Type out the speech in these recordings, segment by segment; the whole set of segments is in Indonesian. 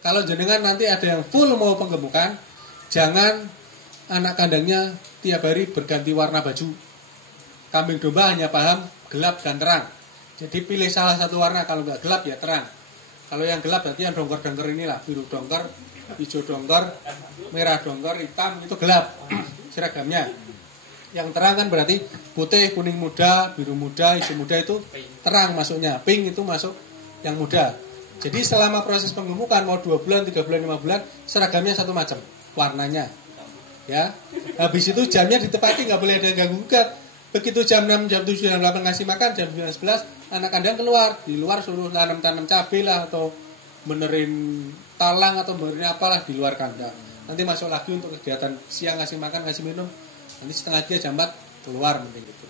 Kalau jenengan nanti ada yang full mau penggemukan, jangan anak kandangnya tiap hari berganti warna baju. Kambing domba hanya paham gelap dan terang. Jadi pilih salah satu warna, kalau nggak gelap ya terang. Kalau yang gelap berarti yang dongkor-dongkor inilah, biru dongkor, hijau dongkor, merah dongkor, hitam itu gelap seragamnya. Yang terang kan berarti putih, kuning muda, biru muda, hijau muda itu terang masuknya. Pink itu masuk yang muda. Jadi selama proses penggemukan mau 2 bulan, 3 bulan, 5 bulan seragamnya satu macam warnanya. Ya. Habis itu jamnya ditepati, nggak boleh ada yang ganggu-gugat. Begitu jam 6, jam 7, jam 8 ngasih makan, jam 9, 11 anak kandang keluar. Di luar suruh tanam-tanam cabai lah atau benerin talang atau benerin apalah di luar kandang. Nanti masuk lagi untuk kegiatan siang ngasih makan, ngasih minum. Nanti setengah 3 jam 4 keluar mungkin gitu.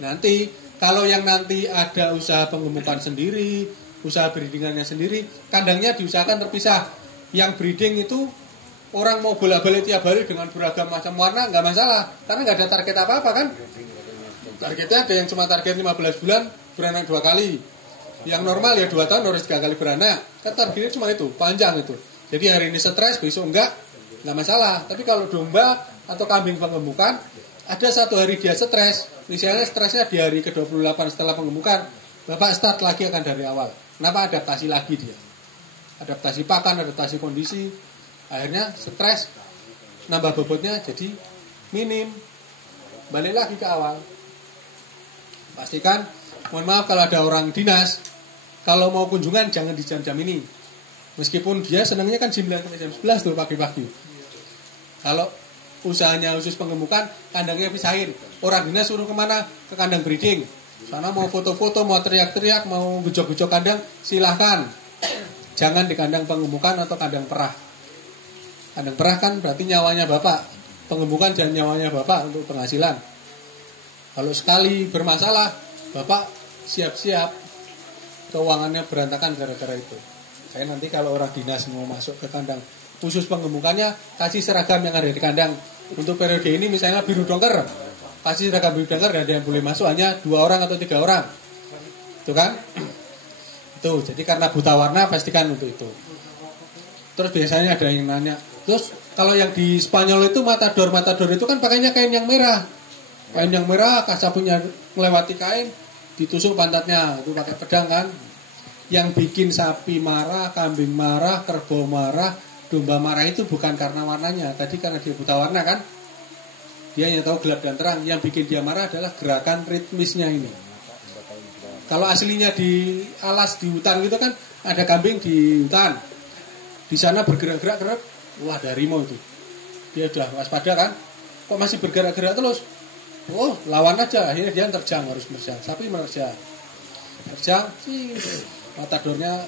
Nanti kalau yang nanti ada usaha penggemukan sendiri, usaha breedingannya sendiri, kandangnya diusahakan terpisah. Yang breeding itu orang mau bolak-balik tiap hari dengan beragam macam warna nggak masalah, karena nggak ada target apa-apa kan. Targetnya ada yang cuma target 15 bulan beranak 2 kali. Yang normal ya 2 tahun harus 3 kali beranak. Kan targetnya cuma itu, panjang itu. Jadi hari ini stres, besok nggak masalah. Tapi kalau domba atau kambing penggemukan, ada satu hari dia stres. Misalnya stresnya di hari ke-28 setelah penggemukan, Bapak start lagi akan dari awal. Kenapa? Adaptasi lagi dia. Adaptasi pakan, adaptasi kondisi. Akhirnya stres, nambah bobotnya jadi minim. Balik lagi ke awal. Pastikan, mohon maaf kalau ada orang dinas, kalau mau kunjungan jangan di jam-jam ini. Meskipun dia senangnya kan jam 9 sampai jam 11 tuh pagi-pagi. Kalau usahanya khusus penggemukan, kandangnya pisahin. Orang dinas suruh kemana? Ke kandang breeding. Sana mau foto-foto, mau teriak-teriak, mau gejok-gejok kandang, silahkan. Jangan di kandang penggemukan atau kandang perah. Kandang perah kan berarti nyawanya bapak. Penggemukan jangan nyawanya bapak untuk penghasilan. Kalau sekali bermasalah, bapak siap-siap keuangannya berantakan gara-gara itu. Saya nanti kalau orang dinas mau masuk ke kandang khusus penggemukannya, kasih seragam yang ada di kandang. Untuk periode ini misalnya biru dongker, kasih seragam biru dongker, dan yang boleh masuk hanya 2 orang atau 3 orang. Itu kan? Itu. Jadi karena buta warna pastikan untuk itu. Terus biasanya ada yang nanya, terus kalau yang di Spanyol itu matador itu kan pakainya kain yang merah. Kain yang merah, sapinya melewati kain, ditusuk pantatnya, itu pakai pedang kan. Yang bikin sapi marah, kambing marah, kerbau marah, domba marah itu bukan karena warnanya. Tadi karena dia buta warna kan. Dia hanya tahu gelap dan terang. Yang bikin dia marah adalah gerakan ritmisnya ini. Kalau aslinya di alas, di hutan gitu kan, ada kambing di hutan. Di sana bergerak-gerak, wah ada harimau itu. Dia udah waspada kan. Kok masih bergerak-gerak terus? Oh, lawan aja. Akhirnya dia terjang, harus menerjang. Sapi menerjang. Terjang, matadornya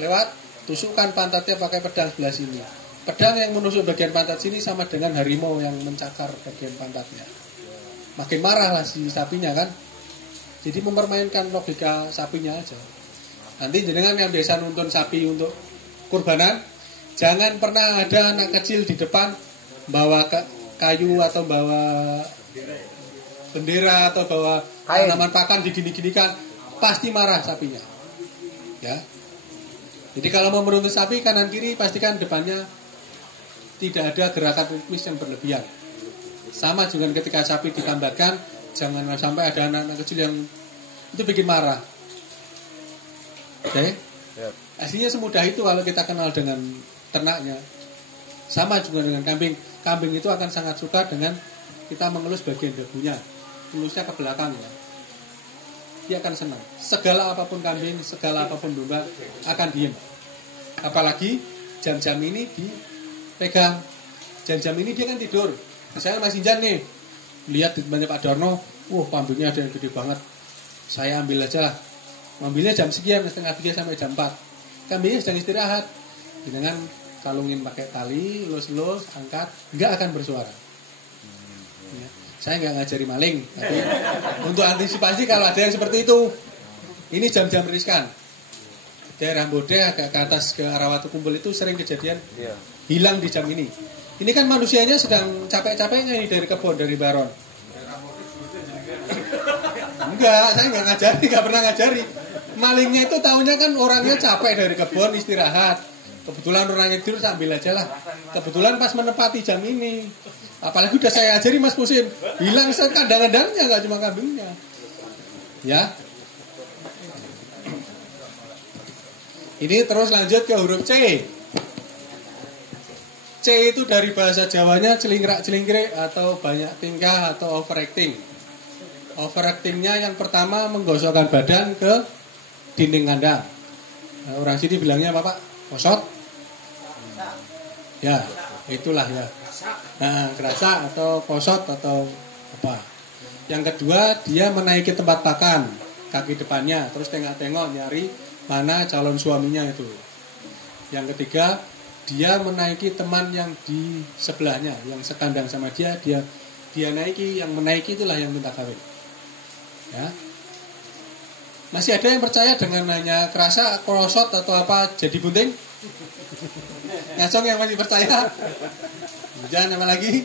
lewat, tusukkan pantatnya pakai pedang sebelah sini. Pedang yang menusuk bagian pantat sini sama dengan harimau yang mencakar bagian pantatnya. Makin marah lah si sapinya kan. Jadi mempermainkan logika sapinya aja. Nanti jenengan yang biasa nonton sapi untuk kurbanan, jangan pernah ada anak kecil di depan bawa kayu atau bawa bendera atau bawa tanaman pakan digini-ginikan, pasti marah sapinya. Ya. Jadi kalau mau menuntut sapi kanan kiri, pastikan depannya tidak ada gerakan ritmis yang berlebihan. Sama juga ketika sapi ditambahkan, jangan sampai ada anak-anak kecil yang itu bikin marah. Oke? Aslinya semudah itu kalau kita kenal dengan ternaknya. Sama juga dengan kambing. Kambing itu akan sangat suka dengan kita mengelus bagian dagunya, elusnya ke belakang ya. Dia akan senang. Segala apapun kambing, segala apapun domba akan diem. Apalagi jam-jam ini dipegang. Jam-jam ini dia kan tidur. Misalnya Mas Injan nih, lihat di tempatnya Pak Darno, kambingnya ada yang gede banget. Saya ambil aja. Ambilnya jam sekian, setengah 3 sampai jam 4. Kambingnya sedang istirahat. Dengan kalungin pakai tali, lus-lus, angkat, nggak akan bersuara. Ya. Saya nggak ngajari maling, tapi untuk antisipasi kalau ada yang seperti itu, ini jam-jam riskan. Daerah Bode agak ke atas ke arah Watu Kumpul itu sering kejadian hilang di jam ini. Ini kan manusianya sedang capek-capeknya ini dari kebun, dari baron. Enggak, saya nggak ngajari, nggak pernah ngajari. Malingnya itu tahunya kan orangnya capek dari kebun, istirahat. Kebetulan orangnya tidur sambil aja lah. Kebetulan pas menepati jam ini. Apalagi udah saya ajari Mas Musim. Hilang sekandang-kandangnya, nggak cuma kambingnya. Ya. Ini terus lanjut ke huruf C. C itu dari bahasa Jawanya celingrak-celingkrik atau banyak tingkah atau overacting. Overactingnya yang pertama menggosokkan badan ke dinding kandang. Nah, orang sini bilangnya apa Pak? Kosot? Ya, itulah ya. Nah, kerasa atau kosot atau apa. Yang kedua, dia menaiki tempat pakan, kaki depannya, terus tengok-tengok nyari mana calon suaminya itu. Yang ketiga, dia menaiki teman yang di sebelahnya, yang sekandang sama dia naiki, yang menaiki itulah yang minta kawin. Ya. Masih ada yang percaya dengan hanya kerasa, kosot atau apa jadi bunting? Ngacong yang masih percaya? Jangan apa lagi?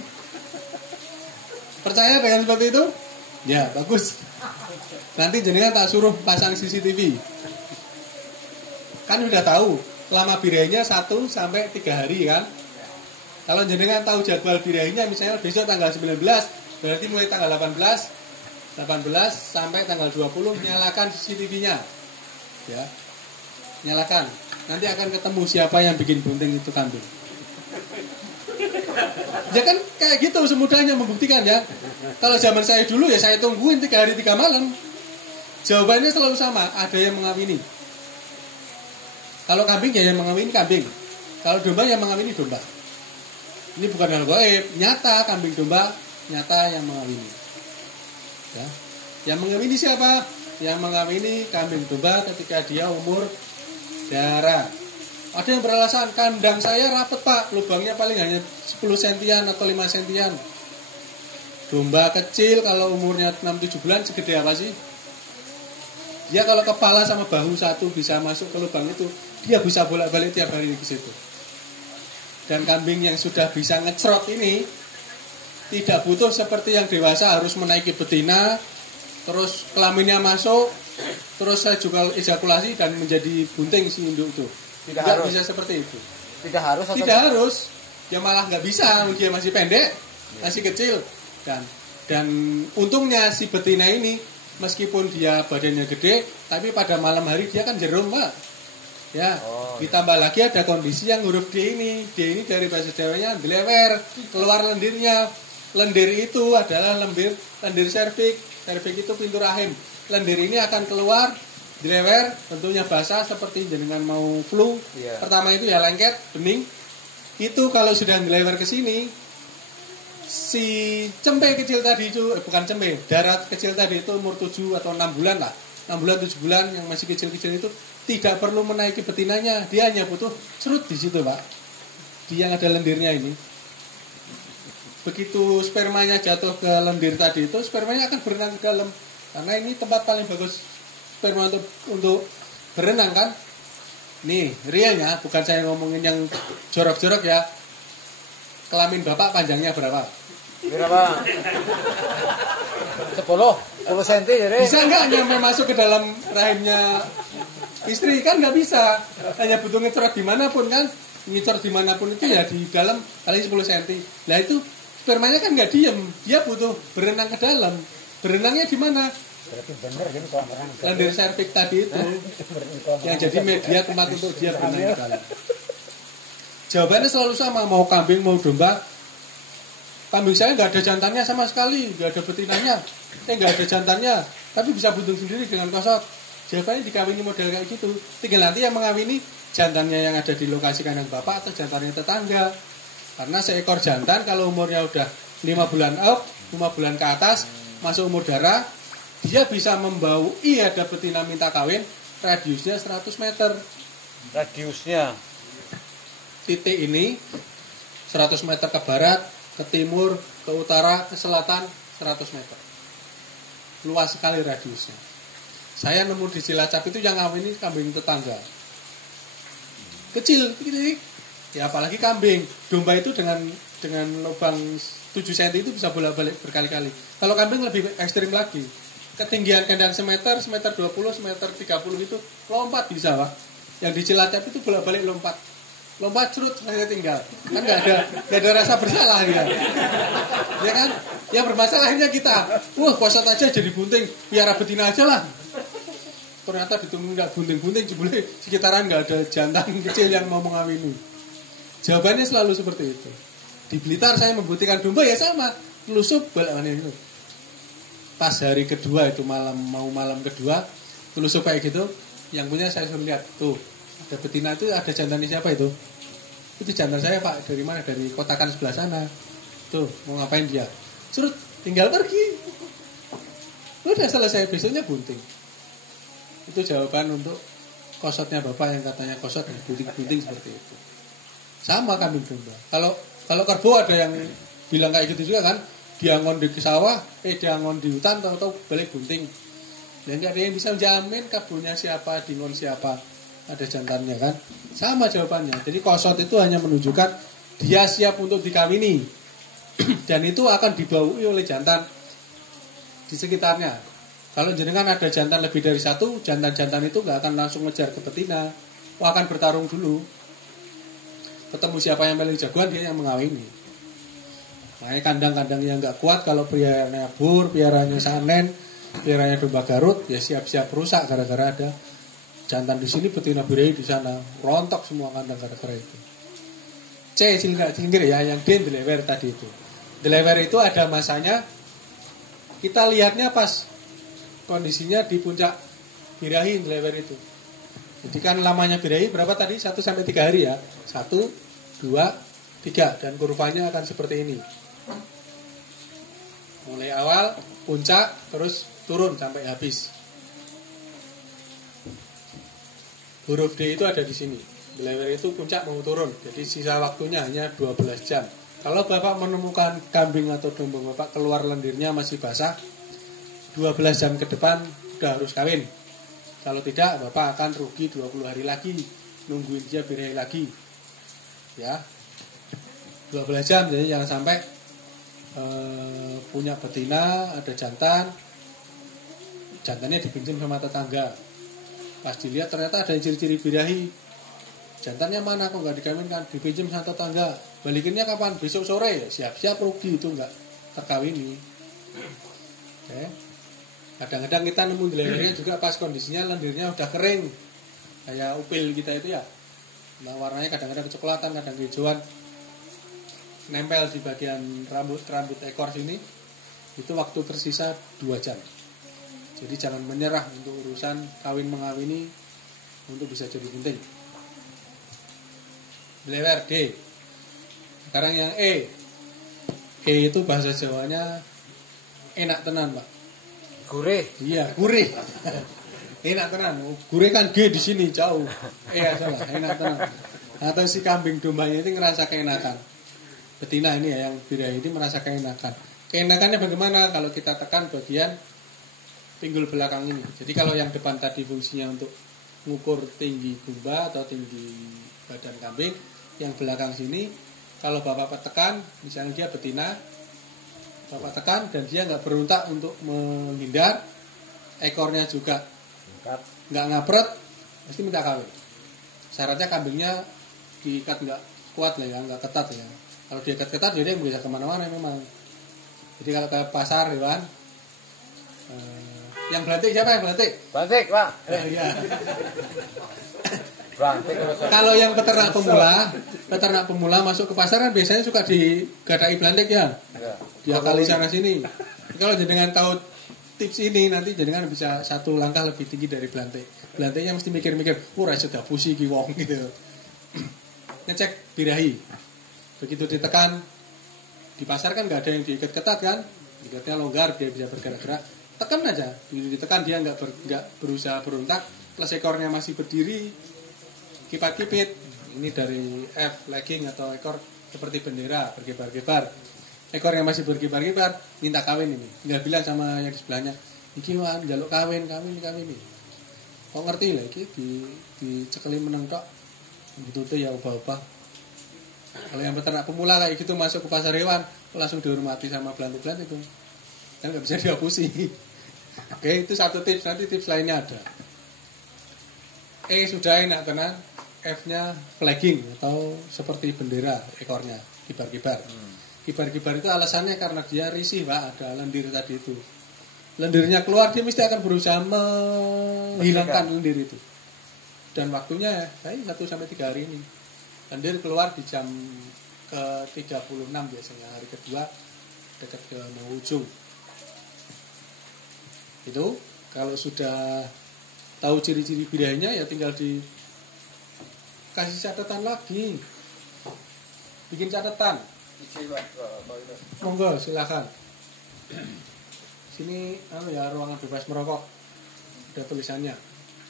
Percaya dengan seperti itu? Ya, bagus. Nanti jenengan tak suruh pasang CCTV. Kan udah tahu lama birainya 1 sampai 3 hari kan. Kalau jenengan tahu jadwal birainya misalnya besok tanggal 19, berarti mulai tanggal 18 sampai tanggal 20 nyalakan CCTV-nya. Ya. Nyalakan. Nanti akan ketemu siapa yang bikin bunting itu kambing. Ya kan kayak gitu semudahnya membuktikan ya. Kalau zaman saya dulu ya saya tungguin 3 hari 3 malam. Jawabannya selalu sama, ada yang mengawini. Kalau kambing ya yang mengawini kambing. Kalau domba yang mengawini domba. Ini bukan hal gaib, nyata kambing domba, nyata yang mengawini. Ya. Yang mengawini siapa? Yang mengawini kambing domba ketika dia umur darah. Ada yang beralasan kandang saya rapet Pak, lubangnya paling hanya 10 sentian atau 5 sentian. Domba kecil kalau umurnya 6-7 bulan segede apa sih? Dia kalau kepala sama bahu satu bisa masuk ke lubang itu, dia bisa bolak-balik tiap hari ke situ. Dan kambing yang sudah bisa ngecrot ini tidak butuh seperti yang dewasa harus menaiki betina, terus kelaminnya masuk, terus saya juga ejakulasi dan menjadi bunting si induk itu. Tidak bisa seperti itu. Tidak harus. Tidak harus. Ya malah nggak bisa, dia masih pendek, masih kecil. Dan untungnya si betina ini meskipun dia badannya gede, tapi pada malam hari dia kan jerum Pak. Ya, ditambah lagi ada kondisi yang huruf D ini. D ini dari bahasa Jawanya delewer, keluar lendirnya. Lendir itu adalah lendir serviks. Serviks itu pintu rahim. Lendir ini akan keluar dilewer, tentunya basah seperti jenengan mau flu. Yeah. Pertama itu ya lengket, bening. Itu kalau sudah dilewer ke sini, si cempe kecil tadi itu, bukan cempe, darat kecil tadi itu umur 7 atau 6 bulan lah. 6 bulan, 7 bulan yang masih kecil-kecil itu tidak perlu menaiki betinanya. Dia hanya butuh serut di situ Pak. Dia yang ada lendirnya ini. Begitu spermanya jatuh ke lendir tadi itu, spermanya akan berenang ke dalam. Karena ini tempat paling bagus sperma untuk berenang kan. Nih realnya, bukan saya ngomongin yang jorok-jorok ya. Kelamin bapak panjangnya berapa? 10 cm jadi. Bisa nggak nyampe masuk ke dalam rahimnya istri? Kan nggak bisa. Hanya butuh ngecorot dimanapun kan. Ngecorot dimanapun itu ya di dalam paling 10 cm. Nah itu spermanya kan nggak diem. Dia butuh berenang ke dalam. Berenangnya di mana? Berarti benar jadi kalau berenang. Lendir serviks tadi itu yang jadi media tempat untuk dia berenang ke dalam. Jawabannya selalu sama, mau kambing mau domba. Kambing saya nggak ada jantannya sama sekali, nggak ada betinanya, nggak ada jantannya, tapi bisa bunting sendiri dengan kosot. Jawabannya dikawini model kayak gitu. Tinggal nanti yang mengawini jantannya yang ada di lokasi kandang bapak atau jantannya tetangga. Karena seekor jantan kalau umurnya udah 5 bulan up, 5 bulan ke atas, masuk umur darah, dia bisa membaui ada betina minta kawin, radiusnya 100 meter. Radiusnya? Titik ini 100 meter ke barat, ke timur, ke utara, ke selatan 100 meter. Luas sekali radiusnya. Saya nemu di Cilacap itu yang ngawin ini kambing tetangga. Kecil, ya apalagi kambing. Domba itu dengan lubang 7 cm itu bisa bolak-balik berkali-kali. Kalau kambing lebih ekstrim lagi. Ketinggian kandang semeter 20, semeter 30 itu lompat bisa Pak. Yang di Cilacap itu bolak-balik lompat. lompat curut saya tinggal. Kan nggak ada rasa bersalah ya. Ya kan? Ya bermasalahnya kita. Wah, kosot aja jadi bunting, piara betina aja lah. Ternyata ditunggu nggak bunting-bunting, jebule sekitaran nggak ada jantan kecil yang mau mengawini. Jawabannya selalu seperti itu. Di Blitar saya membuktikan domba ya sama, telusup balik itu. Pas hari kedua itu malam kedua, telusup kayak gitu, yang punya saya suruh lihat tuh ada betina itu, ada jantannya siapa itu? Itu jantan saya Pak, dari mana? Dari kotakan sebelah sana. Tuh mau ngapain dia? Suruh tinggal pergi. Udah selesai, besoknya bunting. Itu jawaban untuk kosotnya Bapak yang katanya kosot bunting seperti itu. Sama kambing domba. Kalau kerbau ada yang bilang kayak gitu juga kan, dia ngon di sawah, dia ngon di hutan, tahu-tahu balik bunting. Dan nggak ada yang bisa menjamin kerbaunya siapa, di ngon siapa, ada jantannya kan. Sama jawabannya. Jadi kosot itu hanya menunjukkan dia siap untuk dikawini. Dan itu akan dibaui oleh jantan di sekitarnya. Kalau jenengan ada jantan lebih dari satu, jantan-jantan itu nggak akan langsung ngejar ke betina, akan bertarung dulu. Ketemu siapa yang paling jagoan, dia yang mengawini. Makanya kandang-kandang yang nggak kuat, kalau piaranya bur, piaranya sanen, piaranya domba Garut, ya siap-siap rusak gara-gara ada jantan di sini, betina birahi di sana, rontok semua kandang gara-gara itu. C cilingir ya, yang D delewer tadi itu. Delewer itu ada masanya, kita lihatnya pas kondisinya di puncak birahi delewer itu. Jadi kan lamanya birahi berapa tadi? 1 sampai 3 hari ya. 1, 2, 3 dan kurvanya akan seperti ini. Mulai awal puncak terus turun sampai habis. Huruf D itu ada di sini. Delewer itu puncak mau turun. Jadi sisa waktunya hanya 12 jam. Kalau Bapak menemukan kambing atau domba Bapak keluar lendirnya masih basah, 12 jam ke depan udah harus kawin. Kalau tidak, Bapak akan rugi 20 hari lagi, nungguin dia birahi lagi. Ya. 12 jam, jadi jangan sampai punya betina, ada jantannya dipinjam sama tetangga. Pas dilihat ternyata ada ciri-ciri birahi. Jantannya mana kok nggak dikawinkan, dipinjam sama tetangga. Balikinnya kapan? Besok sore. Siap-siap rugi, itu nggak terkawini. Oke. Kadang-kadang kita nemu delewernya juga pas kondisinya lendirnya udah kering, kayak upil kita itu ya. Nah, warnanya kadang-kadang kecoklatan, kadang hijauan, nempel di bagian rambut ekor sini. Itu waktu tersisa 2 jam. Jadi jangan menyerah untuk urusan kawin mengawini untuk bisa jadi bunting. Delewer D. Sekarang yang E. E itu bahasa Jawanya enak tenan, Pak. Gurih. Iya, gurih. Enak tenan. Gurih kan G di sini jauh. Salah, enak tenan. Atau si kambing dombanya itu ngerasa keenakan. Betina ini ya yang birahi ini merasa keenakan. Keenakannya bagaimana? Kalau kita tekan bagian pinggul belakang ini. Jadi kalau yang depan tadi fungsinya untuk mengukur tinggi domba atau tinggi badan kambing, yang belakang sini kalau Bapak tekan, misalnya dia betina, Bapak tekan dan dia nggak berontak untuk menghindar, ekornya juga nggak ngapret, mesti minta kawin. Syaratnya kambingnya diikat nggak kuat lah ya, nggak ketat ya. Kalau diikat ketat jadi yang bisa kemana-mana memang. Jadi kalau ke pasar hewan, yang belantik siapa yang belantik? Belantik Pak. Iya. Kalau yang peternak pemula masuk ke pasar kan biasanya suka digadai belantik ya. Diakali sana sini. Kalau jenengan tahu tips ini nanti jenengan bisa 1 langkah lebih tinggi dari belantik. Belantiknya mesti mikir-mikir, ora sudah pusi ki wong gitu. Ngecek birahi. Begitu ditekan di pasar kan nggak ada yang diikat ketat kan? Ikatnya longgar dia bisa bergerak-gerak. Tekan aja. Ditekan dia nggak berusaha berontak, plus ekornya masih berdiri. Kipat-kipit, ini dari F legging atau ekor seperti bendera berkibar-kibar. Ekor yang masih berkibar-kibar minta kawin ini. Tinggal bilang sama yang di sebelahnya, iki wan jaluk kawin ini. Kok ngerti lah iki dicekeli meneng tok. Betul ya ubah-ubah. Kalau yang peternak pemula kayak gitu masuk ke pasar hewan langsung dihormati sama belantik-belantik itu. Dan nggak bisa dihapusi. Oke, itu satu tips. Nanti tips lainnya ada. Sudah enak tenan. F-nya flagging atau seperti bendera ekornya, kibar-kibar. Kibar-kibar itu alasannya karena dia risih, Pak, ada lendir tadi itu. Lendirnya keluar, dia mesti akan berusaha menghilangkan lendir itu. Dan waktunya saya 1-3 hari ini. Lendir keluar di jam ke-36 biasanya, hari kedua dekat ke mau ujung. Itu kalau sudah tahu ciri-ciri birahnya ya tinggal dikasih catatan lagi. Bikin catatan. Monggo silakan. Sini ya ruangan bebas merokok. Ada tulisannya.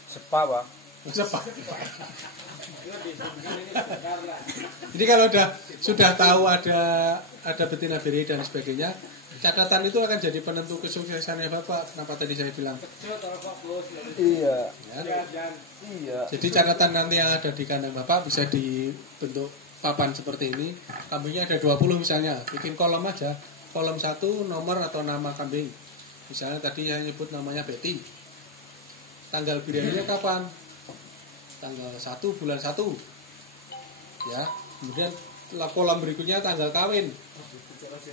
Sepa, Pak. Sepa. Jadi kalau sudah tahu ada betina biri dan sebagainya, catatan itu akan jadi penentu kesuksesannya Bapak. Kenapa tadi saya bilang? Iya. Ya. Iya. Jadi catatan nanti yang ada di kandang Bapak bisa dibentuk papan seperti ini. Kambingnya ada 20 misalnya, bikin kolom aja. Kolom 1 nomor atau nama kambing. Misalnya tadi yang nyebut namanya Betty. Tanggal birahinya kapan? Tanggal 1 bulan 1. Ya, kemudian kolom berikutnya tanggal kawin.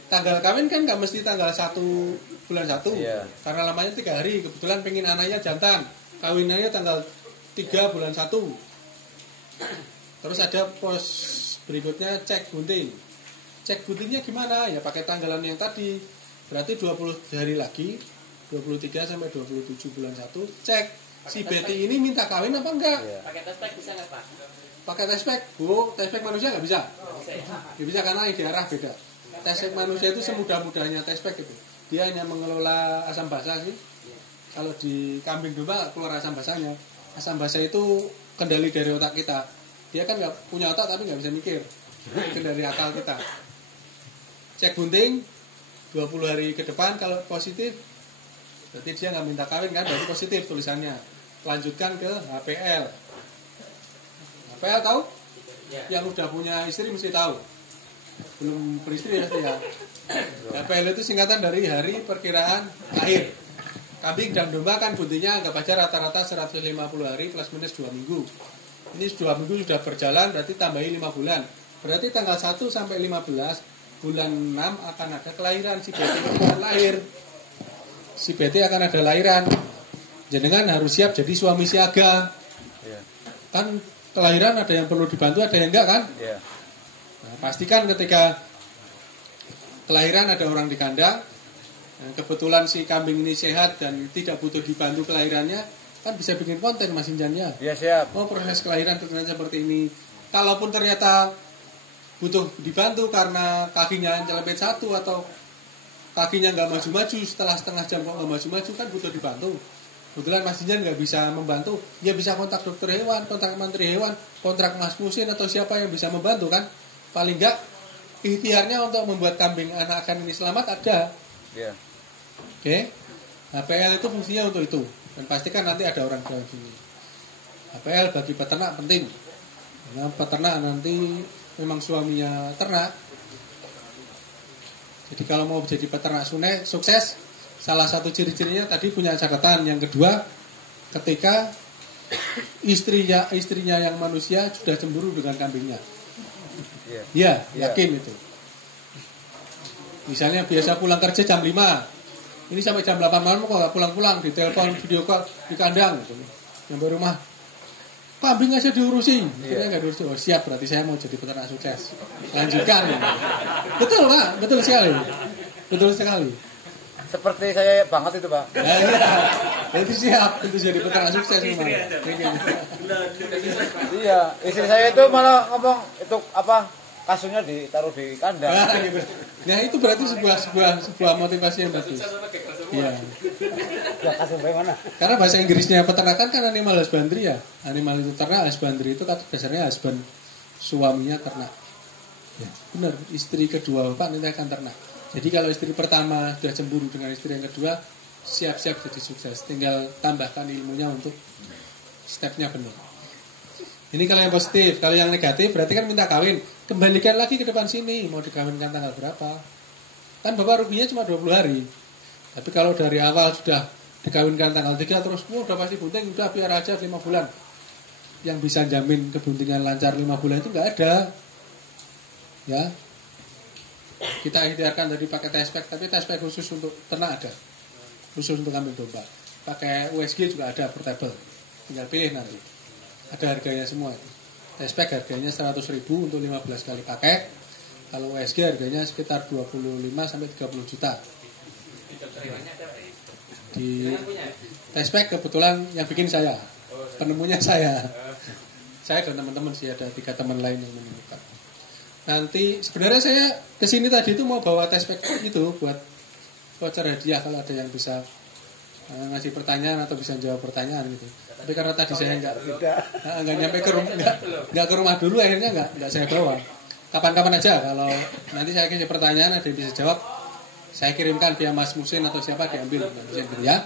Tanggal kawin kan nggak mesti tanggal 1 bulan 1. Iya. Karena lamanya 3 hari. Kebetulan pengen anaknya jantan. Kawinannya tanggal 3 bulan 1. Terus ada pos berikutnya cek bunting. Cek buntingnya gimana? Ya pakai tanggalan yang tadi. Berarti 20 hari lagi, 23 sampai 27 bulan 1, cek si Betty ini minta kawin apa enggak? Iya. Pakai test pack bisa nggak Pak? Pakai test pack, Bu. Test pack manusia nggak bisa. Nggak bisa karena yang diarah beda. Test pack manusia itu semudah-mudahnya test pack itu. Dia hanya mengelola asam basa sih. Kalau di kambing domba keluar asam basanya. Asam basa itu kendali dari otak kita. Dia kan nggak punya otak tapi nggak bisa mikir. Kendali akal kita. Cek bunting 20 hari ke depan kalau positif berarti dia nggak minta kawin kan, berarti positif tulisannya. Lanjutkan ke HPL. HPL tahu? Yang udah punya istri mesti tahu. Belum beristri ya. HPL itu singkatan dari hari perkiraan lahir. Kambing dan domba kan buntingnya anggap aja rata-rata 150 hari plus minus 2 minggu. Ini 2 minggu sudah berjalan berarti tambahin 5 bulan. Berarti tanggal 1 sampai 15 bulan 6 akan ada kelahiran. Si Betty akan lahir. Si Betty akan ada lahiran. Jenengan harus siap jadi suami siaga. Iya. Kan kelahiran ada yang perlu dibantu, ada yang enggak kan? Iya. Nah, pastikan ketika kelahiran ada orang di kandang. Nah, kebetulan si kambing ini sehat dan tidak butuh dibantu kelahirannya, kan bisa bikin konten Mas Injannya. Iya, siap. Oh, proses kelahiran ternyata seperti ini. Kalaupun ternyata butuh dibantu karena kakinya nyelempet satu atau kakinya nggak maju-maju setelah setengah jam kok nggak maju-maju kan butuh dibantu. Kebetulan Mas Injan nggak bisa membantu, ya bisa kontak dokter hewan, kontak menteri hewan, kontrak Mas Musin atau siapa yang bisa membantu kan. Paling nggak ikhtiarnya untuk membuat kambing anakan ini selamat ada. Iya. Oke. HPL itu fungsinya untuk itu. Dan pastikan nanti ada orang dalam sini. HPL bagi peternak penting. Karena peternak nanti memang suaminya ternak. Jadi kalau mau jadi peternak sukses, salah satu ciri-cirinya tadi punya catatan. Yang kedua, ketika istrinya yang manusia sudah cemburu dengan kambingnya. Iya. Ya, yakin itu. Misalnya biasa pulang kerja jam 5. Ini sampai jam 8 malam kok nggak pulang-pulang, ditelepon video call di kandang gitu. Nyampe rumah, kambing aja diurusi, kita nggak diurusi. Oh siap, berarti saya mau jadi peternak sukses. Lanjutkan. Betul Pak, betul sekali. Betul sekali. Seperti saya banget itu, Pak. Ya, iya. Itu siap, itu jadi peternak sukses memang. Iya, istri saya itu malah ngomong itu apa? Kasusnya ditaruh di kandang. Nah, gitu. Nah itu berarti sebuah motivasi yang bagus. Iya. Ya kasih bagaimana? Karena bahasa Inggrisnya peternakan kan animal husbandry ya. Animal itu ternak, husbandry itu kata dasarnya husband, suaminya ternak. Ya, benar, istri kedua Bapak nanti akan ternak. Jadi kalau istri pertama sudah cemburu dengan istri yang kedua, siap-siap jadi sukses. Tinggal tambahkan ilmunya untuk stepnya benar. Ini kalau yang positif. Kalau yang negatif berarti kan minta kawin. Kembalikan lagi ke depan sini. Mau dikawinkan tanggal berapa? Kan Bapak ruginya cuma 20 hari. Tapi kalau dari awal sudah dikawinkan tanggal 3 terus udah pasti bunting, udah biar aja 5 bulan. yang bisa jamin kebuntingan lancar 5 bulan itu nggak ada. Ya, kita ikhtiarkan tadi pakai tespek, tapi tespek khusus untuk ternak ada, khusus untuk kambing domba. Pakai USG juga ada portable, tinggal pilih nanti. Ada harganya semua. Tespek harganya 100.000 untuk 15 kali pakai. Kalau USG harganya sekitar 25 sampai 30 juta. Di tespek kebetulan yang bikin saya, penemunya saya. Saya dan teman-teman sih, ada 3 teman lain yang menemukan. Nanti sebenarnya saya kesini tadi itu mau bawa tespek itu buat voucher hadiah kalau ada yang bisa ngasih pertanyaan atau bisa jawab pertanyaan gitu. Tapi karena tadi saya nggak nyampe ke rumah, nggak ke rumah dulu, akhirnya nggak saya bawa. Kapan-kapan aja kalau nanti saya kasih pertanyaan ada yang bisa jawab, saya kirimkan via Mas Musin atau siapa diambil ya.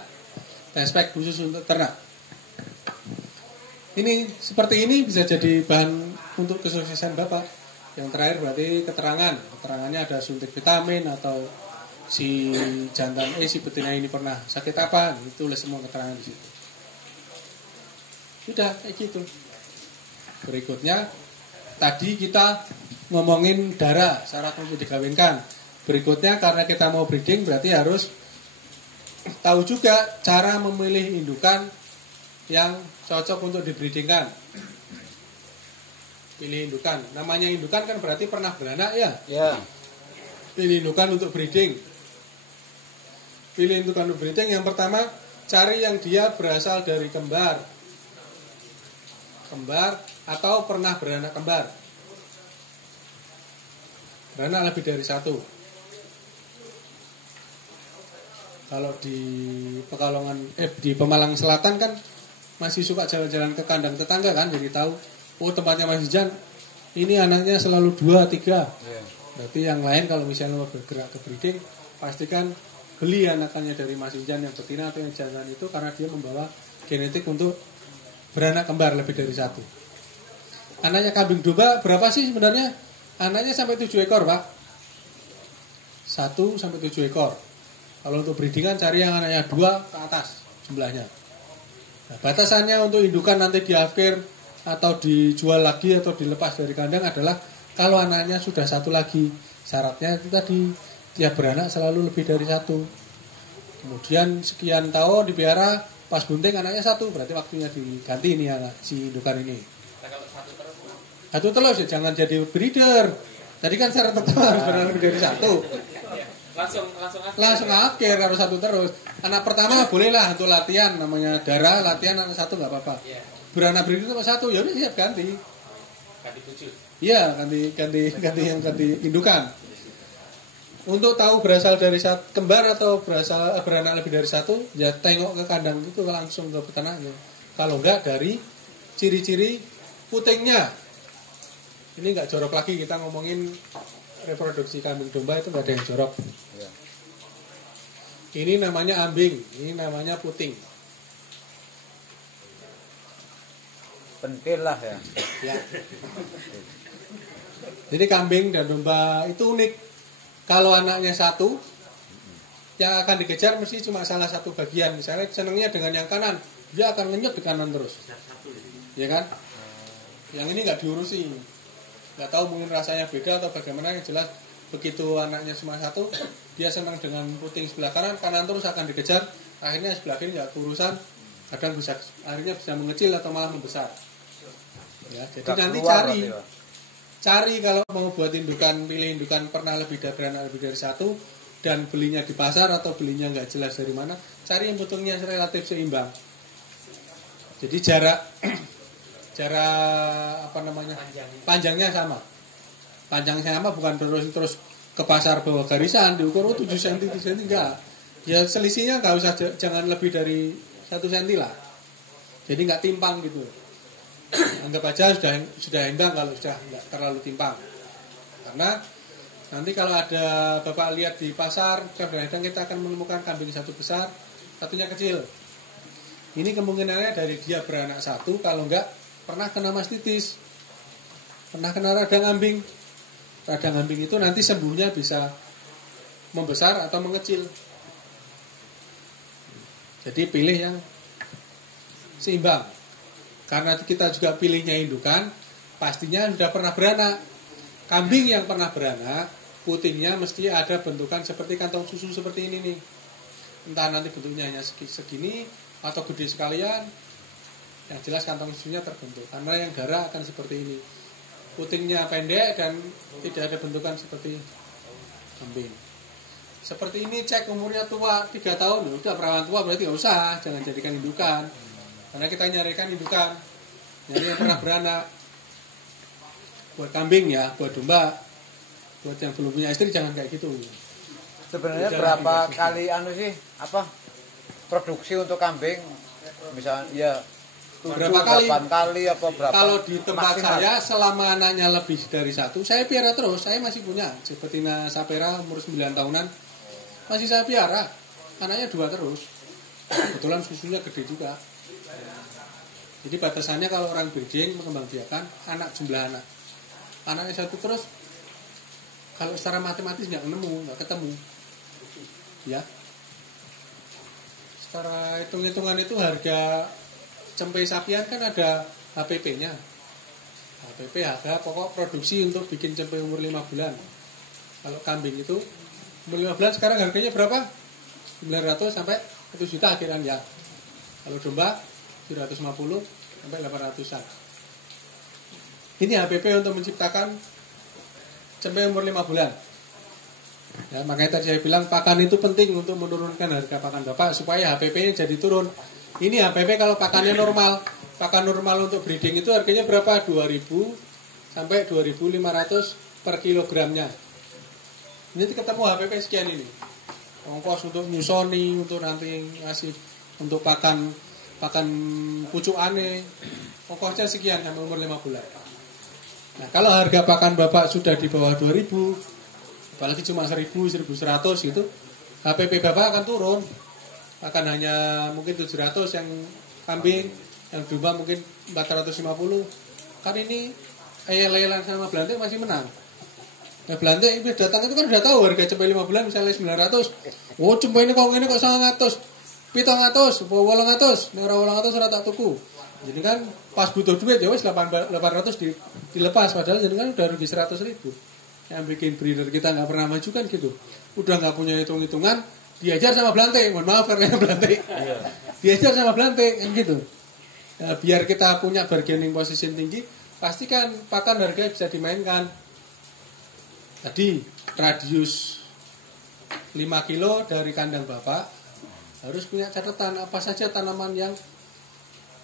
Tespek khusus untuk ternak. Ini seperti ini bisa jadi bahan untuk kesuksesan Bapak. Yang terakhir berarti keterangannya ada suntik vitamin atau si jantan si betina ini pernah sakit apa, ditulis semua keterangan di situ. Sudah kayak gitu. Berikutnya tadi kita ngomongin darah syarat untuk dikawinkan. Berikutnya karena kita mau breeding berarti harus tahu juga cara memilih indukan yang cocok untuk dibreedingkan. Pilih indukan. Namanya indukan kan berarti pernah beranak ya? Ya. Pilih indukan untuk breeding. Pilih indukan untuk breeding yang pertama cari yang dia berasal dari kembar atau pernah beranak kembar. Beranak lebih dari 1. Kalau di Pekalongan di Pemalang Selatan kan masih suka jalan-jalan ke kandang tetangga kan, jadi tahu oh tempatnya Mas Jan ini anaknya selalu 2, 3. Berarti yang lain kalau misalnya mau bergerak ke breeding pastikan beli anakannya dari Mas Jan yang betina atau yang jantan itu karena dia membawa genetik untuk beranak kembar lebih dari 1. Anaknya kambing domba berapa sih sebenarnya? Anaknya sampai 7 ekor Pak. 1 sampai 7 ekor. Kalau untuk breedingan cari yang anaknya 2 ke atas jumlahnya. Nah, batasannya untuk indukan nanti di akhir atau dijual lagi atau dilepas dari kandang adalah kalau anaknya sudah 1 lagi. Syaratnya itu tadi dia beranak selalu lebih dari 1. Kemudian sekian tahun dipelihara, pas bunting anaknya 1, berarti waktunya diganti ini anak si indukan ini. Nah, kalau 1 terus 1 terus ya jangan jadi breeder. Tadi kan syarat pertama harus beranak lebih dari 1. Langsung akhir harus 1 terus. Anak pertama bolehlah untuk latihan namanya darah, latihan anak 1 enggak apa-apa. Beranak breeder cuma 1, ya udah siap ganti. Ganti 7. Iya, ganti indukan. Untuk tahu berasal dari kembar atau beranak lebih dari 1, ya tengok ke kandang itu langsung ke peternaknya. Kalau enggak dari ciri-ciri putingnya. Ini enggak jorok lagi, kita ngomongin reproduksi kambing domba itu enggak ada yang jorok. Ya. Ini namanya ambing, ini namanya puting. Pentil lah ya. Ya. Jadi kambing dan domba itu unik. Kalau anaknya 1, yang akan dikejar mesti cuma salah satu bagian. Misalnya senangnya dengan yang kanan, dia akan ngenyot di kanan terus. Ya kan? Yang ini nggak diurusi. Nggak tahu mungkin rasanya beda atau bagaimana, yang jelas begitu anaknya cuma 1, dia senang dengan puting sebelah kanan terus akan dikejar. Akhirnya sebelah kiri nggak urusan, kadang akhirnya bisa mengecil atau malah membesar. Ya, jadi Gak nanti keluar, cari kalau mau buat indukan, pilih indukan pernah lebih dari 1 dan belinya di pasar atau belinya nggak jelas dari mana, cari yang putungnya relatif seimbang. Jadi jarak panjangnya sama. Panjangnya sama bukan terus ke pasar bawa garisan diukur 7 cm 7 cm enggak. Ya selisihnya nggak usah, jangan lebih dari 1 cm lah. Jadi nggak timpang gitu. Anggap aja sudah imbang kalau sudah nggak terlalu timpang. Karena nanti kalau ada Bapak lihat di pasar, kadang-kadang kita akan menemukan kambing 1 besar, 1-nya kecil. Ini kemungkinannya dari dia beranak 1, kalau enggak pernah kena mastitis, pernah kena radang ambing. Radang ambing itu nanti sembuhnya bisa membesar atau mengecil. Jadi pilih yang seimbang. Karena kita juga pilihnya indukan, pastinya sudah pernah beranak. Kambing yang pernah beranak, putingnya mesti ada bentukan seperti kantong susu seperti ini nih. Entah nanti bentuknya hanya segini atau gede sekalian. Yang jelas kantong susunya terbentuk. Karena yang darah akan seperti ini. Putingnya pendek dan tidak ada bentukan seperti kambing. Seperti ini cek umurnya tua 3 tahun, udah perawan tua berarti nggak usah, jangan jadikan indukan. Karena kita nyarikan indukan, nyari yang pernah beranak. Buat kambing ya, buat domba, buat yang belum punya istri jangan kayak gitu. Sebenarnya berapa kali sih produksi untuk kambing? Misalnya ya 7, berapa kali? 8 kali apa berapa? Kalau di tempat maksimal? saya selama anaknya lebih dari 1, saya piara terus. Saya masih punya betina sapera umur 9 tahunan, masih saya piara. Anaknya 2 terus. Kebetulan susunya gede juga. Jadi batasannya kalau orang breeding mengembangbiakan anak, jumlah anak. Anaknya 1 terus. Kalau secara matematis nggak ketemu. Ya. Secara hitung-hitungan itu harga cempe sapian kan ada HPP-nya. HPP harga pokok produksi untuk bikin cempe umur 5 bulan. Kalau kambing itu umur 5 bulan sekarang harganya berapa? 900 sampai 1 juta akhiran ya. Kalau domba 750 sampai 800-an. Ini HPP untuk menciptakan cempe umur 5 bulan. Ya, makanya tadi saya bilang pakan itu penting untuk menurunkan harga pakan Bapak supaya HPP-nya jadi turun. Ini HPP kalau pakannya normal. Pakan normal untuk breeding itu harganya berapa? 2.000 sampai 2.500 per kilogramnya. Ini ketemu HPP sekian ini. Ongkos untuk nyusoni, untuk nanti ngasih untuk pakan pucuk aneh. Ongkosnya sekian sampai umur 5 bulan. Nah, kalau harga pakan Bapak sudah di bawah 2.000, apalagi cuma 1.000, 1.100 gitu, HPP Bapak akan turun. Akan hanya mungkin 700 yang kambing, yang domba mungkin 450. Kan ini lelang sama belantik masih menang. Nah, belantik ini datang itu kan udah tahu harga cempe 5 bulan misalnya 900. Oh, cempe ini kok 900, 700, 800, nek ora 800 ora tak tuku. Jadi kan pas butuh duit ya wis 800 dilepas, padahal jadi kan udah rugi 100.000. Yang bikin breeder kita nggak pernah maju kan gitu. Udah nggak punya hitung-hitungan, diajar sama belantik. Mohon maaf karena belantik. Diajar sama belantik kan gitu. Nah, biar kita punya bargaining position tinggi, pastikan pakan harga bisa dimainkan. Tadi radius 5 kilo dari kandang Bapak harus punya catatan apa saja tanaman yang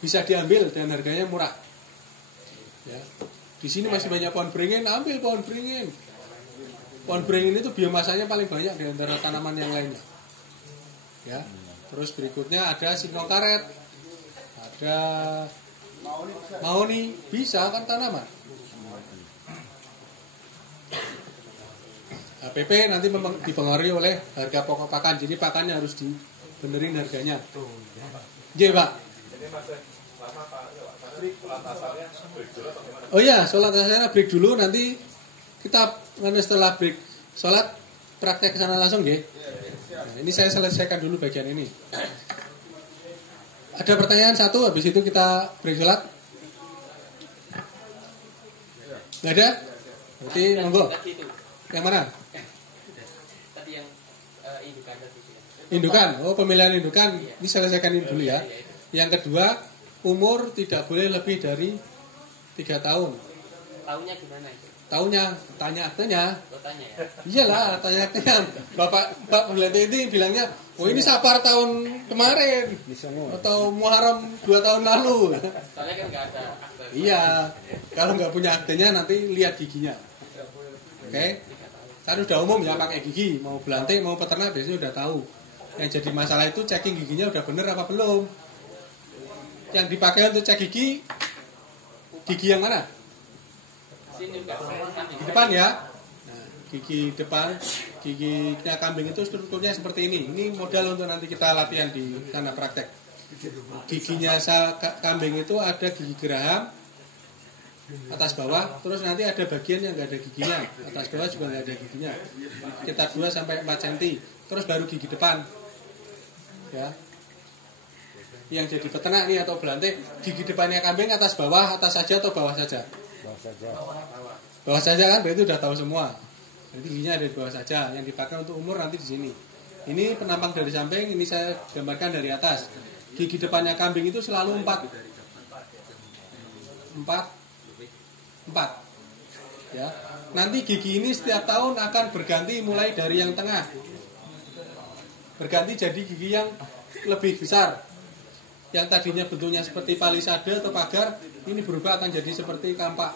bisa diambil dan harganya murah. Ya. Di sini masih banyak pohon beringin, ambil pohon beringin. Pohon beringin itu biomasanya paling banyak di antara tanaman yang lainnya. Ya. Terus berikutnya ada singkong karet. Ada mahoni, bisa kan tanaman. HPP nanti dipengaruhi oleh harga pokok pakan. Jadi pakannya harus dibenerin harganya. Iya, Pak. Oh iya, sholat asarnya break dulu. Nanti kita setelah break sholat praktek ke sana langsung ya. Nah, ini saya selesaikan dulu bagian ini. Ada pertanyaan satu, habis itu kita break sholat. Nggak ada? Berarti monggo. Yang mana? Tadi yang indukan tadi. Indukan. Oh, pemilihan indukan. Ini selesaikan ini dulu ya. Yang kedua, umur tidak boleh lebih dari 3 tahun. Tahunnya gimana itu? Tahunnya, tanya aktenya. Lo tanya ya. Iyalah, tanya aktenya. Bapak Belantik ini bilangnya, oh ini Sapar tahun kemarin. Atau Muharram 2 tahun lalu. Soalnya kan nggak ada akte. Iya, kalau nggak punya aktenya nanti lihat giginya. Oke? Kan udah umum ya pakai gigi. Mau belantik, mau peternak biasanya udah tahu. Yang jadi masalah itu checking giginya udah bener apa belum. Yang dipakai untuk cek gigi yang mana? Sini juga. Di depan ya. Nah, gigi depan, giginya kambing itu strukturnya seperti ini. Ini modal untuk nanti kita latihan di tanah praktek. Giginya kambing itu ada gigi geraham atas bawah, terus nanti ada bagian yang nggak ada giginya, atas bawah juga nggak ada giginya. Sekitar 2 sampai 4 cm. Terus baru gigi depan. Ya. Yang jadi peternak nih atau belantik, gigi depannya kambing atas bawah saja atau bawah saja? Bawah saja. Bawah saja kan, berarti udah tahu semua. Jadi giginya ada di bawah saja. Yang dipakai untuk umur nanti di sini. Ini penampang dari samping, ini saya gambarkan dari atas. Gigi depannya kambing itu selalu 4. Ya. Nanti gigi ini setiap tahun akan berganti mulai dari yang tengah. Berganti jadi gigi yang lebih besar. Yang tadinya bentuknya seperti palisade atau pagar, ini berubah akan jadi seperti kampak.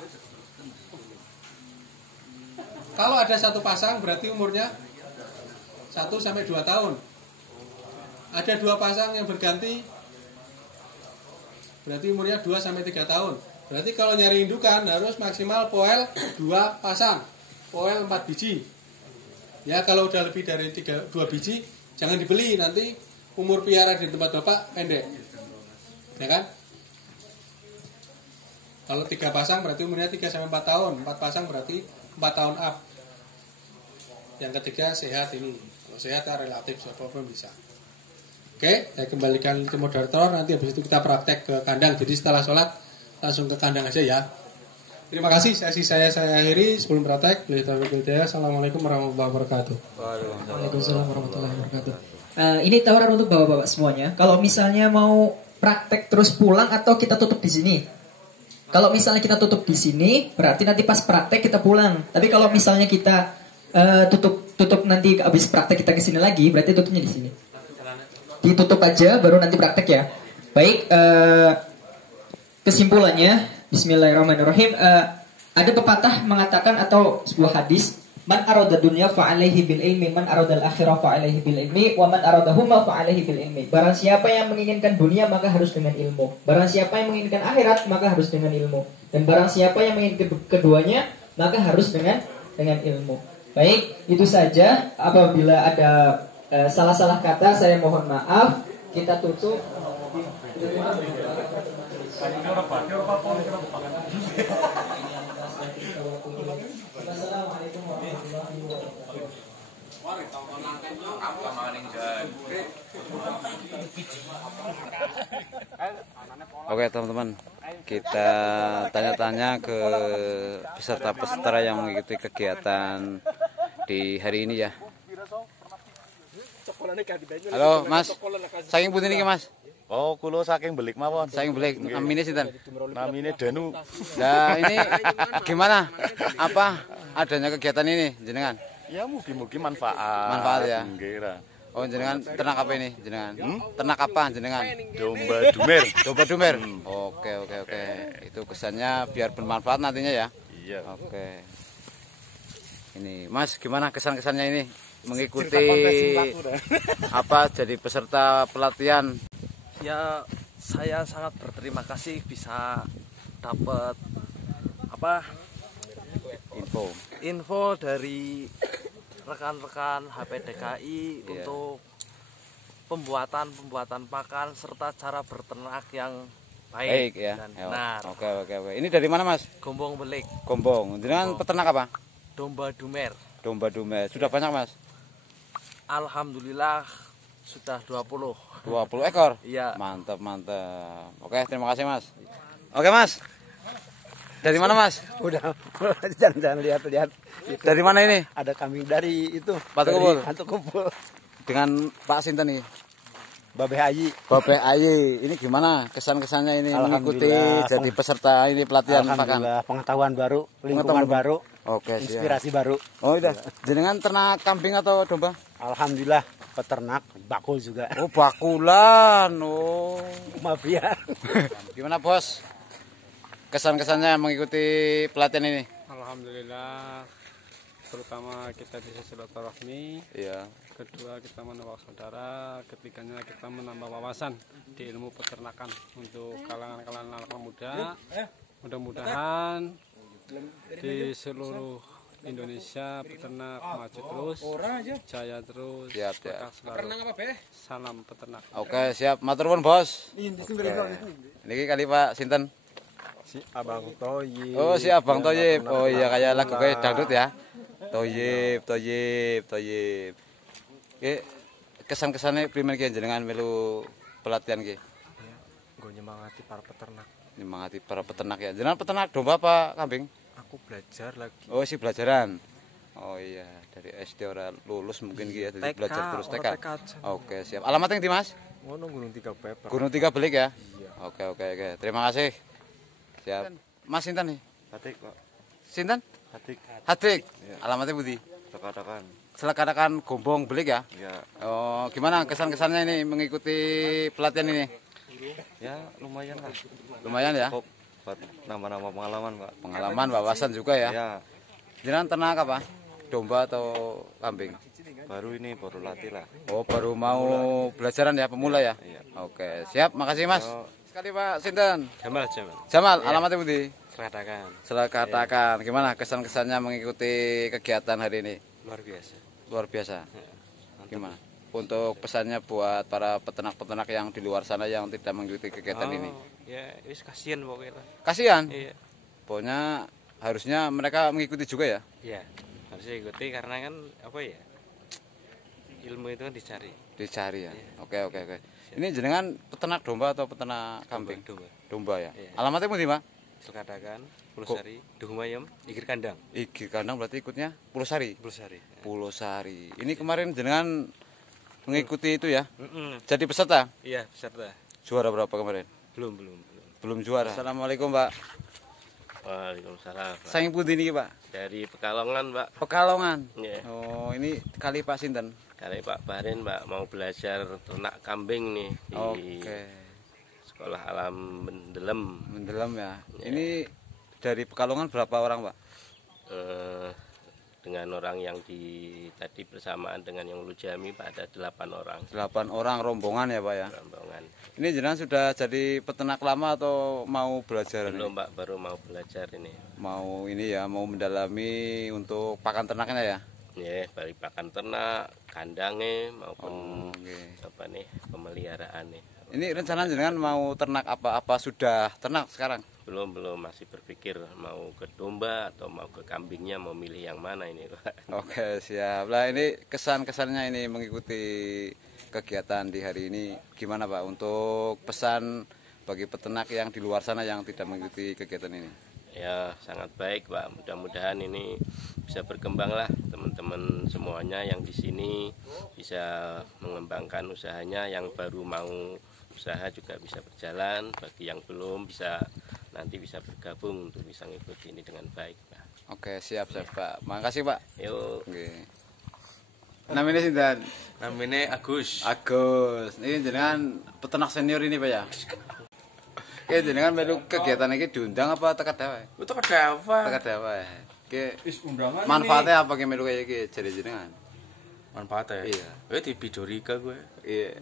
Kalau ada satu pasang berarti umurnya 1 sampai 2 tahun. Ada 2 pasang yang berganti, berarti umurnya 2 sampai 3 tahun. Berarti kalau nyari indukan harus maksimal poel 2 pasang, poel 4 biji. Ya kalau udah lebih dari 2 biji jangan dibeli, nanti umur piara di tempat bapak pendek. Ya kan? Kalau 3 pasang berarti umurnya 3 sampai 4 tahun, 4 pasang berarti 4 tahun up. Yang ketiga sehat ini. Kalau sehat ya relatif siapapun bisa. Oke, saya kembalikan ke moderator, nanti habis itu kita praktek ke kandang. Jadi setelah sholat langsung ke kandang aja ya. Terima kasih, sesi saya akhiri sebelum praktek. Assalamualaikum warahmatullahi wabarakatuh. Waalaikumsalam warahmatullahi wabarakatuh. Ini tawaran untuk bapak-bapak semuanya. Kalau misalnya mau praktek terus pulang atau kita tutup di sini. Kalau misalnya kita tutup di sini, berarti nanti pas praktek kita pulang. Tapi kalau misalnya kita tutup nanti habis praktek kita ke sini lagi, berarti tutupnya di sini. Ditutup aja, baru nanti praktek ya. Baik. Kesimpulannya, Bismillahirrahmanirrahim. Ada pepatah mengatakan atau sebuah hadis, man arada dunya fa alaihi bil ilmi, man arada al akhirah fa alaihi bil ilmi, wa man aradahuma fa alaihi bil ilmi. Barang siapa yang menginginkan dunia maka harus dengan ilmu. Barang siapa yang menginginkan akhirat maka harus dengan ilmu. Dan barang siapa yang menginginkan keduanya maka harus dengan ilmu. Baik, itu saja. Apabila ada salah-salah kata saya mohon maaf. Kita tutup. Assalamualaikum warahmatullahi Oke teman-teman, kita tanya-tanya ke peserta-peserta yang mengikuti kegiatan di hari ini ya. Halo Mas, saking putih nih Mas. Oh, kulo saking belik mawon. Saking belik, namine sinten? Namine Danu. Nah, ini gimana? Apa adanya kegiatan ini jenengan? Ya mugi-mugi manfaat. Manfaat ya. Nggih. Oh, jenengan ternak apa ini jenengan? Ternak apa jenengan? Domba dumer. Domba dumer. Oke. Itu kesannya biar bermanfaat nantinya ya. Iya. Oke. Ini Mas, gimana kesan-kesannya ini mengikuti apa jadi peserta pelatihan? Ya, saya sangat berterima kasih bisa dapat info dari rekan-rekan HPDKI untuk pembuatan pakan serta cara berternak yang baik ya. dan benar. Oke. Ini dari mana Mas? Gombong Belik. Gombong. Jenengan peternak apa? Domba dumer. Domba dumer. Sudah banyak Mas? Alhamdulillah sudah 20 ekor? Iya. Mantap. Oke, terima kasih Mas. Oke Mas. Dari mana Mas? Udah, jangan lihat. Dari mana ini? Ada kambing dari itu. Batu Kumpul. Batu Kumpul. Dengan Pak Sinten nih? Babe Haji. Babe Ayi. Ini gimana kesan-kesannya ini mengikuti jadi peserta ini pelatihan pakan? Alhamdulillah, pengetahuan baru, lingkungan baru. Oke, inspirasi baru. Oh, iya. Jenengan ternak kambing atau domba? Alhamdulillah, peternak, bakul juga. Oh, bakulan. Oh. Mafia. Gimana, Bos? Kesan-kesannya mengikuti pelatihan ini? Alhamdulillah, terutama kita bisa silaturahmi. Iya. Kedua, kita menambah saudara. Ketiganya, kita menambah wawasan di ilmu peternakan untuk kalangan-kalangan anak muda. Mudah-mudahan di seluruh Indonesia peternak maju terus, jaya terus. Siap. Salam peternak. Oke, siap. Matur nuwun, Bos. Niki kali Pak Sinten? Si Abang Toyib. Oh, si Abang Toyib. Oh iya, kayak lagu kayak dangdut ya. Toyib. Oke, kesan-kesannya primen ki jenengan melu pelatihan ki? Gue nyemangati para peternak. Nyemangati para peternak ya. Jenengan peternak domba apa kambing? Aku belajar lagi. Oh, isi belajaran. Oh iya, dari SD ora lulus mungkin gitu ya, jadi TK, belajar terus TK. orang TK aja. Oke, siap. Alamatnya yang di Mas? Ngono Gunung 3 Beber. Gunung 3 Belik ya? Iya. Oke. Terima kasih. Siap. Mas sinten nih? Batik kok. Sinten? Batik. Hadik. Alamatnya Budi. Rekan-rekan. Selekadakan Gombong Belik ya? Ya, Oh, gimana kesan-kesannya ini mengikuti pelatihan ini? ya lumayan lah. Lumayan ya? Cukup buat nama-nama pengalaman, Pak. Pengalaman, wawasan juga ya? Ya, Jenengan ternak apa? Domba atau kambing? baru latih lah. Oh, baru mau belajaran ya, pemula ya? Iya. Oke, siap. Makasih Mas. Sekali Pak Sinten. Jamal. Jamal, alamatnya Budi. Katakan. Selekatakan. Gimana kesan-kesannya mengikuti kegiatan hari ini? Luar biasa. Luar biasa. Gimana? Untuk pesannya buat para peternak-peternak yang di luar sana yang tidak mengikuti kegiatan ini. Ya, wis kasihan pokoknya. Kasihan. Iya. Pokoknya harusnya mereka mengikuti juga ya. Iya. Harus ikuti karena kan apa ya? Ilmu itu kan dicari. Dicari ya. Oke. Ini jenengan peternak domba atau peternak kambing? Domba ya. Iya. Alamatnya Budi, Pak? Selkadakan, Pulusari, Duhumayem, Igir Kandang. Igir Kandang berarti ikutnya Pulosari. Pulusari. Pulosari. Ini kemarin jenengan mengikuti itu ya. Jadi peserta. Iya, peserta. Juara berapa kemarin? Belum. Belum juara. Assalamualaikum, Pak. Waalaikumsalam. Pak. Saking pundi niki, Pak? Dari Pekalongan, Pak. Pekalongan. Iya. Oh, ini kali Pak Sinten. Kali Pak Barin, Pak, mau belajar ternak kambing nih di Oke. Sekolah Alam Mendelem. Mendalam ya. Ya. Ini dari Pekalongan berapa orang, Pak? Dengan orang yang tadi bersamaan dengan yang Lujami, Pak, ada 8 orang 8 orang rombongan ya, Pak ya. rombongan. Ini jenengan sudah jadi peternak lama atau mau belajar Belum, ini? Pak, baru mau belajar ini. Mau ini ya, mau mendalami untuk pakan ternaknya ya. Ya, balik pakan ternak, kandangnya maupun Oh, oke. apa nih, pemeliharaan nih. Ini rencana jenengan mau ternak apa sudah ternak sekarang? Belum masih berpikir mau ke domba atau mau ke kambingnya, mau milih yang mana ini, Pak. Oke, siap. Lah ini kesan-kesannya ini mengikuti kegiatan di hari ini gimana, Pak? Untuk pesan bagi peternak yang di luar sana yang tidak mengikuti kegiatan ini. Ya, sangat baik, Pak. Mudah-mudahan ini bisa berkembang lah, teman-teman semuanya yang di sini bisa mengembangkan usahanya, yang baru mau usaha juga bisa berjalan, bagi yang belum nanti bisa bergabung untuk bisa ngikuti ini dengan baik, Pak. Oke, siap, Pak. Makasih, Pak. Yuk. Oke. Namanya sinten? Namanya Agus. Agus. Ini jenengan peternak senior ini, Pak ya? Oke, jenengan melu kegiatan ini diundang apa teka dewe? Itu ada apa? Teka dewe. Oke. Manfaatnya apa ki melu kayak iki jadi jenengan? Manfaatnya? Iya. Gue di Bidorika gue. Iya.